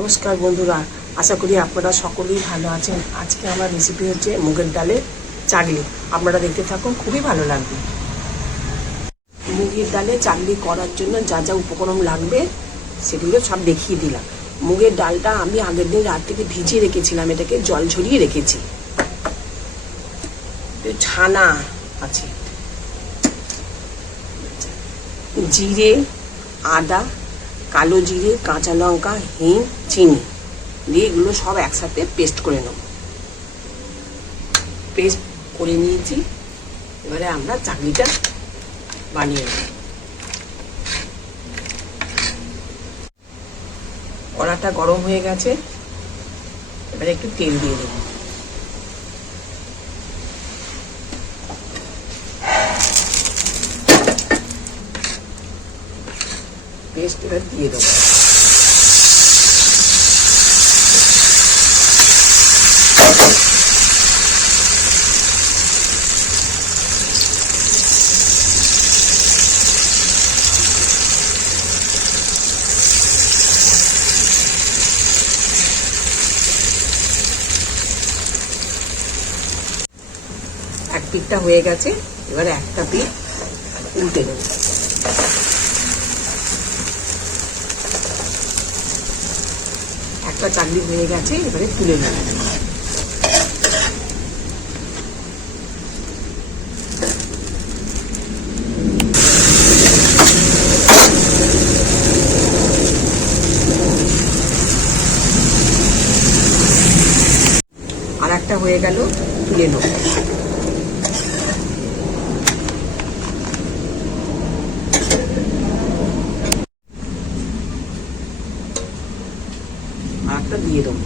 নমস্কার বন্ধুরা, আশা করি আপনারা সকলেই ভালো আছেন। আজকে আমার রেসিপি হচ্ছে মুগের ডালের চাগলি। আপনারা দেখতে থাকুন, খুবই ভালো লাগবে। মুগের ডালে চাগলি করার জন্য যা যা উপকরণ লাগবে সেগুলো সব দেখিয়ে দিলাম। মুগের ডালটা আমি আগের দিন রাত থেকে ভিজিয়ে রেখেছিলাম, এটাকে জল ঝরিয়ে রেখেছি। ছানা আছে, জিরে, আদা, কালো জিরে, কাঁচা লঙ্কা, হিং, চিনি দিয়ে এগুলো সব একসাথে পেস্ট করে নেব। পেস্ট করে নিয়েছি, এবারে আমরা চাগলিটা বানিয়ে নেব। কড়াটা গরম হয়ে গেছে, এবারে একটু তেল দিয়ে দেব। পেস্ট এবার দিয়ে দেবো। এক পিঠটা হয়ে গেছে, এবারে একটা পিঠ উল্টে দেবো। একটা চাগলি হয়ে গেছে, এবারে তুলে নেব। আর একটা হয়ে গেল, তুলে নেব। আর একটা দিয়ে দেবো।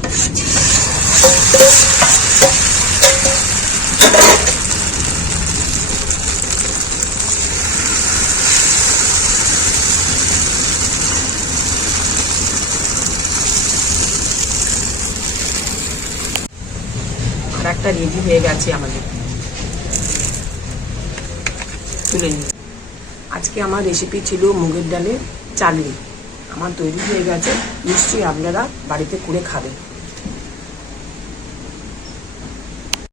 আর একটা রেডি হয়ে গেছে আমাদের, তুলে নিই। আজকে আমার রেসিপি ছিল মুগের ডালের চাগলি। আমার তৈরি হয়ে গেছে, নিশ্চয়ই আপনারা বাড়িতে করে খাবেন।